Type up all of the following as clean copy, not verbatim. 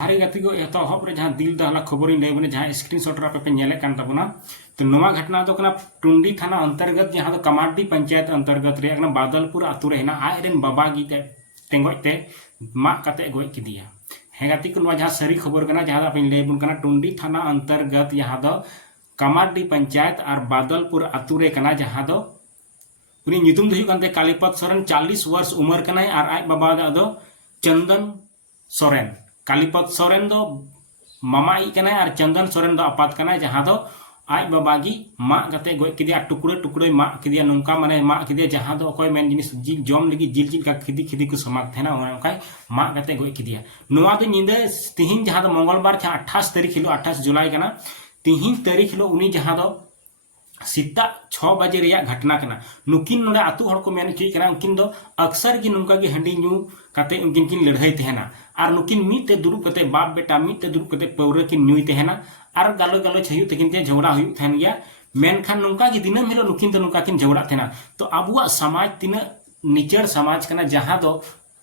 हरे गति को एतहब रे जहां दिल दहला खबर इन लेबने जहां स्क्रीनशॉट रा पे नेले कान तबना तो नवा घटना तो कना टुंडी थाना अंतर्गत जहां तो कमाटी पंचायत अंतर्गत रे एकना बादलपुर आतु रे हेना आय रेन बाबा गी ते टेंगोते मा कते गोय किदिया हे गति को जहां सरी खबर कना जहां अपन लेबुन कना टुंडी थाना अंतर्गत जहां दो कमाटी पंचायत और बादलपुर आतु रे कना जहां दो उनी नितुम दो कानते कालीपत सोरेन 40 वर्ष उम्र कना और आय बाबा दो चंदन सोरेन कालीपत सोरेन दो मामा इकना और चंदन सोरेन दो अपात कना जहां दो आय बाबागी मा गते गोय किदिया टुकड़े टुकड़े मा किदिया नोंका माने मा किदिया जहां दो अकोय मेन जिनिस जिल जम लगी जिल जिल का खिदी खिदी को समाक थेना ओकाय मा गते गोय किदिया नोवा दो निंदे तिहिन जहां दो मंगलवार 28 तारीख हिलो 28 जुलाई कना तिहिन तारीख हिलो उनी जहां दो सीता 6 बजे रिया घटना कना नुकिन नोडे आतु हड़ को मेन की कना उनकिन दो अक्सर की नुका की हंडी न्यू कते उनकिन किन लड़ाई तेहना और नुकिन मीते दुरुब कते बाप बेटा मीते दुरुब कते पौरे की न्यूई तेहना और गालो गालो छयु तकिन ते झगड़ा हुई थेन गया मेनखान नुका की दिनम हिलो नुकिन तो नुका किन झगड़ा तेना तो अबुआ समाज तिना निचर समाज कना जहां दो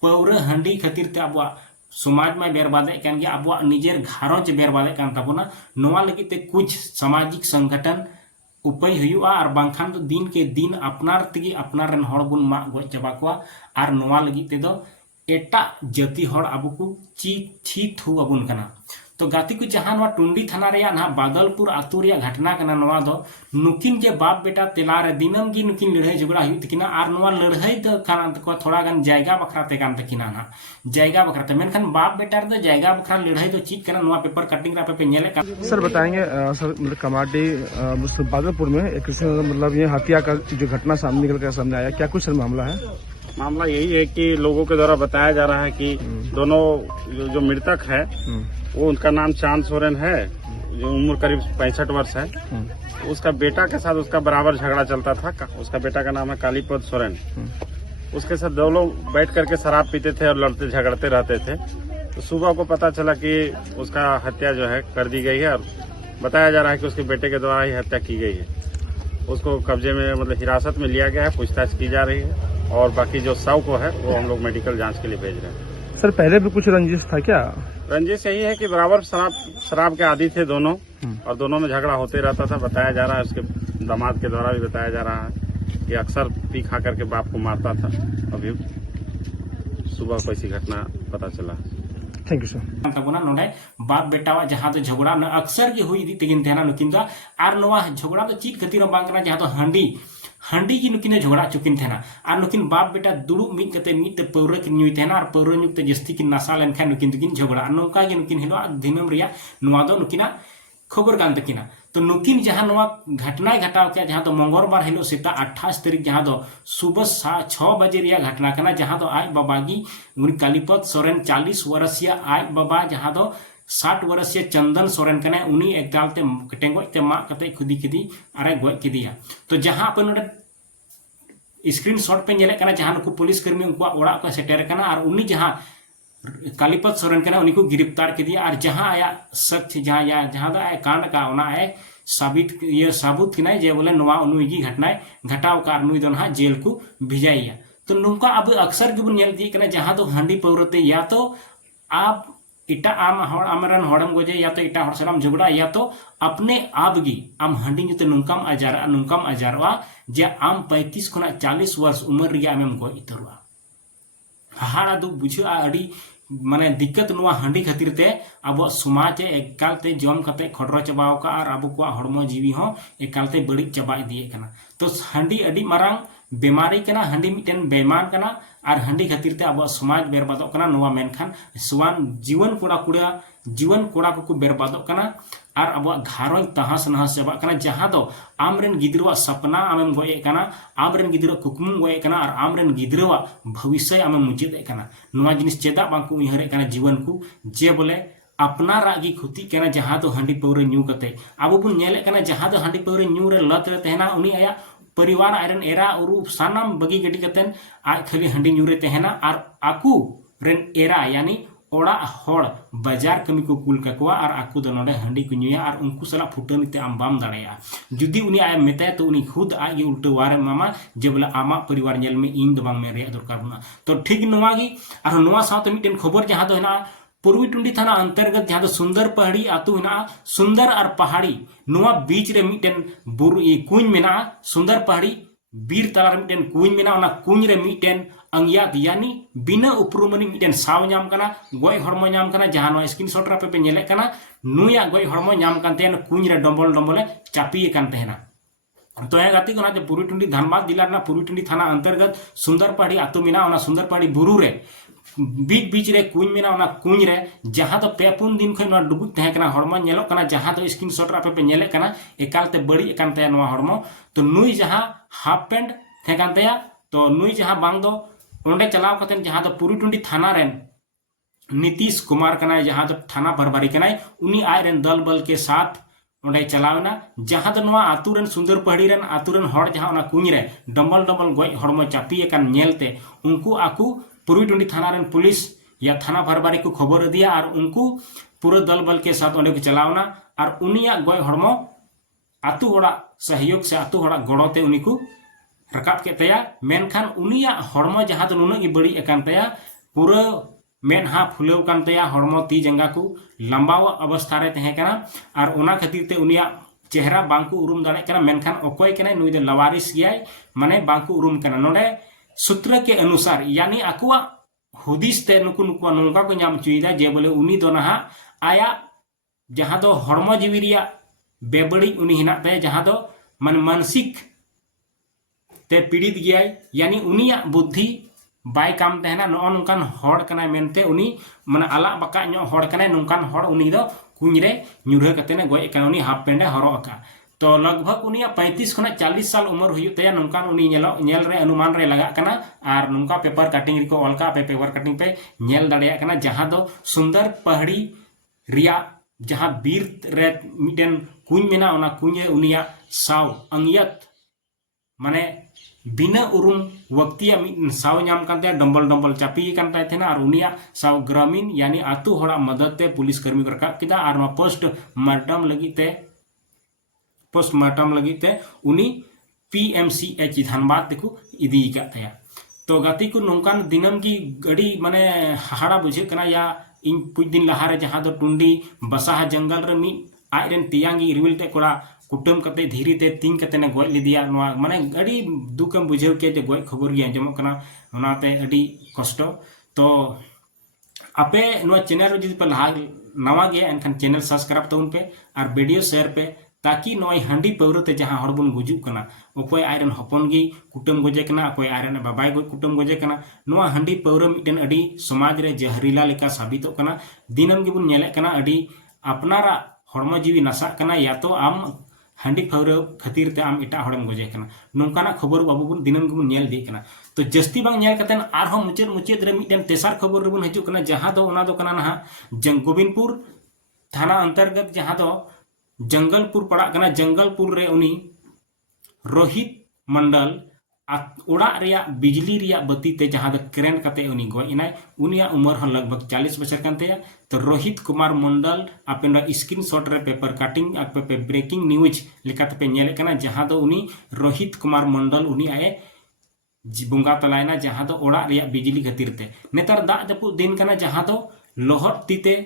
पौरे हंडी खातिर ते अबुआ समाज में बेरबादे कान गया अबुआ निजेर घारोंज बेरबादे कान ताबोना नोवा लगी ते कुछ सामाजिक संगठन उपाय हुआ और बांखान तो दिन के दिन अपनार तगी अपनार रन हड़ बुन मा गoj चाबा कोआ और नोवा लगी ते दो एटा जाति हड़ आबु को छी थू अबुन कना तो गाती को जहां नोवा टुंडी थाना रे ना बादलपुर आतु रे घटना कना नोवा दो नुकिन जे बाप बेटा तेला रे दिनम गी नुकिन लड़ाई झगड़ा हुई तकिना और नोवा लड़ाई तो खान को थोड़ा गान जायगा बखरा ते कान तकिना ना जायगा बखरा ते मेनखान बाप बेटा रे तो जायगा बखरा लड़ाई तो चीज कना नोवा पेपर कटिंग रा पे नेले का सर बताएंगे सर मतलब कमाटी बादलपुर में एक मतलब ये हत्या का जो घटना सामने निकल कर सामने आया, क्या कुछ सर मामला है? मामला यही है कि लोगों के द्वारा बताया जा रहा है कि दोनों जो मृतक है वो उनका नाम चांद सोरेन है, जो उम्र करीब 65 वर्ष है। उसका बेटा के साथ उसका बराबर झगड़ा चलता था। उसका बेटा का नाम है कालीपत सोरेन। उसके साथ दो लोग बैठ करके शराब पीते थे और लड़ते झगड़ते रहते थे। तो सुबह को पता चला कि उसका हत्या जो है कर दी गई है और बताया जा रहा है कि उसके बेटे के द्वारा ही हत्या की गई है। उसको कब्जे में मतलब हिरासत में लिया गया है, पूछताछ की जा रही है और बाकी जो शव को है वो हम लोग मेडिकल जांच के लिए भेज रहे हैं। सर पहले भी कुछ रंजिश था क्या? रंजिश यही है कि बराबर शराब के आदी थे दोनों और दोनों में झगड़ा होते रहता था। बताया जा रहा है, उसके दामाद के द्वारा भी बताया जा रहा है कि अक्सर पी खा करके बाप को मारता था। अभी सुबह कोई सी घटना पता चला। Thank you sir. तबना नोडे बाप बेटा जहां तो झगड़ा न अक्सर की हुई तेगिन तेना नुकिन दा आर नोवा झगड़ा तो चीज खातिर बांग कना जहां तो हंडी की नुकिन झगड़ा चुकिन थेना और नुकिन बाप बेटा दुड़ुब मिट कते मिट पौरे की न्यूई थेना और पौरे न्यूते जस्ती की नशा लेनखान नुकिन तकिन झगड़ा नौका की नुकिन हिलो दिनम रिया नोवा दो नुकिना खबर कान तकिना तो नुकिन जहां नोवा घटना घटाव के जहां तो मंगलवार हिलो सीता 28 तारीख जहां तो सुबह 6 बजे रिया घटना कना जहां तो आय बाबागी उन कालीपत सोरेन 40 वर्षीय आय बाबा जहां तो 60 वर्षीय चंदन सोरेन कने उनी एकदाल ते टेंगोज ते मा कते खुदी खुदी अरे गोय किदिया तो जहां अपन स्क्रीनशॉट पे नेले कना जहां को पुलिस कर्मी उनका ओड़ा को सेटेर कना और उनी जहां कालीपत सोरेन कना उनी को गिरफ्तार किदिया और जहां आया सत्य जहां दा कांड का ओना है साबुत किनाय जे बोले नोवा उनुई की घटना घटाव का नुई दो ना जेल को भिजाइया तो नुका अब अक्सर गिबन नेल दी कना जहां तो हंडी पौरते या तो आप इटा आम हड़ आमरन हड़म गोजे या तो इटा हड़ सलाम झगड़ा या तो अपने आप गी आम हंडी जुते नुकाम अजारवा जे आम 35 खुना 40 वर्ष उम्र रिया आमेम गो इतरवा हाड़ा दु बुझा अड़ी माने दिक्कत नुआ हंडी खातिर ते अब समाज एकालते जम कते खडरो चबाव का और अब को हड़मो जीवी हो एकालते बड़ी चबा दिए कना तो हंडी अड़ी मारांग बेमारी कना हंडी मिटन बेमान कना और हंडी खातिर ते अब समाज बेरबादो कना नोवा मेनखान सुवान जीवन कोड़ा को बेरबादो कना और अब घारों तहस नहस चबा कना जहां दो आमरेन गिद्रवा सपना आमेम गोए कना आमरेन गिद्रवा कुकमुम गोए कना और आमरेन गिद्रवा भविष्य आमेम मुचिदे कना नोवा जिनिस चेदा बांकु उयहरे कना जीवन को जे बोले अपना रागी खुती कना जहां तो हंडी पौरे न्यू कते अब बुन नेले कना जहां तो हंडी पौरे न्यू रे लत रे तेहना उनी आया परिवार आयरन एरा उरु सानाम बगी गडी कतेन आज खाली हंडी न्यूरे तेहना और आकू रेन एरा यानी ओड़ा हड़ बाजार कमी को कुल ककोआ और आकू दो नोडे हंडी को न्यूया और उनको सला फुटनी ते आम बाम दाड़ेया जुदी उनी आय मेताय तो उनी खुद आगे उल्टे वारे मामा जे बोले आमा परिवार नेल में इन दो बांग में रे दरकार बना तो ठीक नोवा गी और नोवा साथ मिटन खबर जहां दो हेना पूर्वी टुंडी थाना अंतर्गत जहां सुंदर पहाड़ी आतु हेना सुंदर और पहाड़ी नुआ बीच रे मिटेन बुरु कुंज मेना सुंदर पहाड़ी बीर तलार मिटेन कुंज मेना ओना कुंज रे मिटेन अंगियात यानी बिना उपरुमनी मिटेन साव नाम कना गय हरमो नाम कना जहां नो स्क्रीनशॉट रे पे नेले कना नुया गय हरमो नाम कानते कुंज रे डंबल डंबले चापी कान तेना तो है गाती कोना पूर्वी टुंडी धनबाद जिला ना पूर्वी टुंडी थाना अंतर्गत सुंदर पहाड़ी आतु मेना ओना सुंदर पहाड़ी बुरु रे बीच बीच रे कुंज मेना ओना कुंज रे जहां तो पे पुन दिन खै डुबुक तहे कना हरमो नेलो कना जहां तो स्क्रीनशॉट रे पे नेले कना एकालते बड़ी कानते नोआ हरमो तो नुई जहां हाफ पैंट थे कानते तो नुई जहां बांग दो ओंडे चलाव कतेन जहां तो पूर्वी टुंडी थाना रेन नीतीश कुमार कना जहां तो थाना भरबारी कना उनी आय रेन दल बल के साथ ओंडे चलावना जहां तो नोआ आतु रेन सुंदर पहाड़ी रेन आतु रेन हड़ जहां ओना कुंज रे डंबल डंबल गय हरमो चापी एकान नेलते उनको आकु पूर्वी टुंडी थाना रेन पुलिस या थाना भरबारी को खबर दिया और उनको पूरा दल बल के साथ ओंडे को चलावना और उनिया गय हरमो आतु होड़ा सहयोग से आतु होड़ा गड़ोते उनी को रकाब के तया मेनखान उनिया हरमो जहां तो नुना बड़ी एकान तया पूरा मेनहा फुलेव कान तया हरमो ती जंगा को लंबाव अवस्था रे तहे कना और ओना खातिर ते उनिया चेहरा बांको उरुम दाड़े कना मेनखान अकोय कना नुई दे लवारिस गियाय माने बांको उरुम कना नोडे सूत्र के अनुसार यानी आकुआ हुदिस ते नुकु नुकु नोंगा को नाम चुईदा जे बोले उनी दो नहा आया जहां दो हरमो जीवी रिया बेबड़ी उनी हिना ते जहां दो मानसिक ते पीड़ित गया यानी उनिया बुद्धि बाय काम तहना नो नोंकान हड़ कना मेनते उनी माने आला बका नो हड़ कना नोंकान हड़ उनी दो कुंज रे न्यूरह कते ने गय कना उनी हाफ पेंडे हरो अका तो लगभग उनिया 35 खना 40 साल उम्र हुई तया नोंकान उनी नेल रे अनुमान रे लगा कना और नोंका पेपर कटिंग रिको ऑलका पे पेपर कटिंग पे नेल दाड़िया कना जहां दो सुंदर पहाड़ी रिया जहां बीर रे मिटेन कुंज मेना ओना कुंज उनिया साव अंगियत माने बिना उरुम वक्तिया साव नाम कानते डंबल डंबल चापी कानता थेना और उनिया साव ग्रामीण यानी आतु होड़ा मदद ते पुलिस कर्मी को रखा किदा और पोस्टमार्टम लगी ते उनी PMCH धनबाद तेको इदी कातया तो गाती को नोंकान दिनम की गड़ी माने हाड़ा बुझे कना या इन कुछ दिन लहारे जहां दो टुंडी बसाहा जंगल रे मी आयरन तियांगी रिविल ते कोड़ा कुटुम कते धीरे ते तीन कते ने गय लिदिया नोआ माने अड़ी दुखम बुझेव के जे गय खबर गी आंजम कना ओनाते अड़ी कष्ट तो आपे नोआ चैनल जदि पे लहा नवा गया एनखान चैनल सब्सक्राइब तउन पे और वीडियो शेयर पे ताकि नोई हांडी पौरते जहां हड़ बन गुजुक कना अकोय आयरन हपन गी कुटुम गजे कना अकोय आयरन बाबाई गय कुटुम गजे कना नोआ हांडी पौर मिटन अड़ी समाज रे जहरीला लेका साबितो कना दिनम गी बुन नेले कना अड़ी अपनारा हड़मो जीवी नसा कना या तो आम हांडी पौर खातिर ते आम एटा हड़म गजे कना नोंकाना खबर बाबू बुन दिनम गी बुन नेल दी कना तो जस्ती बांग नेल कतन आरहो मुचेद रे मिटन तेसार खबर रे बुन हिजुक कना जहां दो ओना दो कना ना गोविंदपुर थाना अंतर्गत जहां दो जंगलपुर पड़ा कना जंगलपुर रे उनी रोहित मंडल ओड़ा रिया बिजली रिया बत्ती ते जहां दो करेंट कते उनी गय इनाय उनिया उम्र हन लगभग 40 बछर कानते तो रोहित कुमार मंडल आपेन स्क्रीनशॉट रे पेपर कटिंग पे ब्रेकिंग न्यूज लेकाते पे नेले कना जहां दो उनी रोहित कुमार मंडल उनी आए बुंगा तलायना जहां दो ओड़ा रिया बिजली खातिर ते नेतार दा जपु दिन कना जहां दो लोहट तीते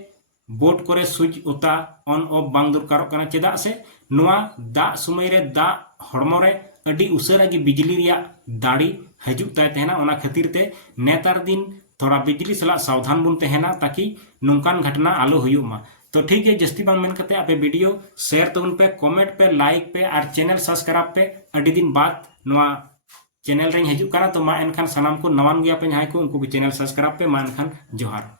बोट करे स्विच उता ऑन ऑफ बांग दरकार कना चेदा से नोआ दा समय रे दा हड़मो रे अडी उसरा की बिजली रिया दाड़ी हजुक ताय तेना ओना खातिर ते नेतार दिन थोड़ा बिजली सला सावधान बुन तेना ताकि नोंकान घटना आलो हुयुक मा तो ठीक है जस्ती बांग मेन कते आपे वीडियो शेयर तउन पे कमेंट पे लाइक पे और चैनल सब्सक्राइब पे अडी दिन बाद नोआ चैनल रे हजुक कना तो मा एनखान सनाम को नवान गया पे जहां को उनको भी चैनल सब्सक्राइब पे मा एनखान जोहार।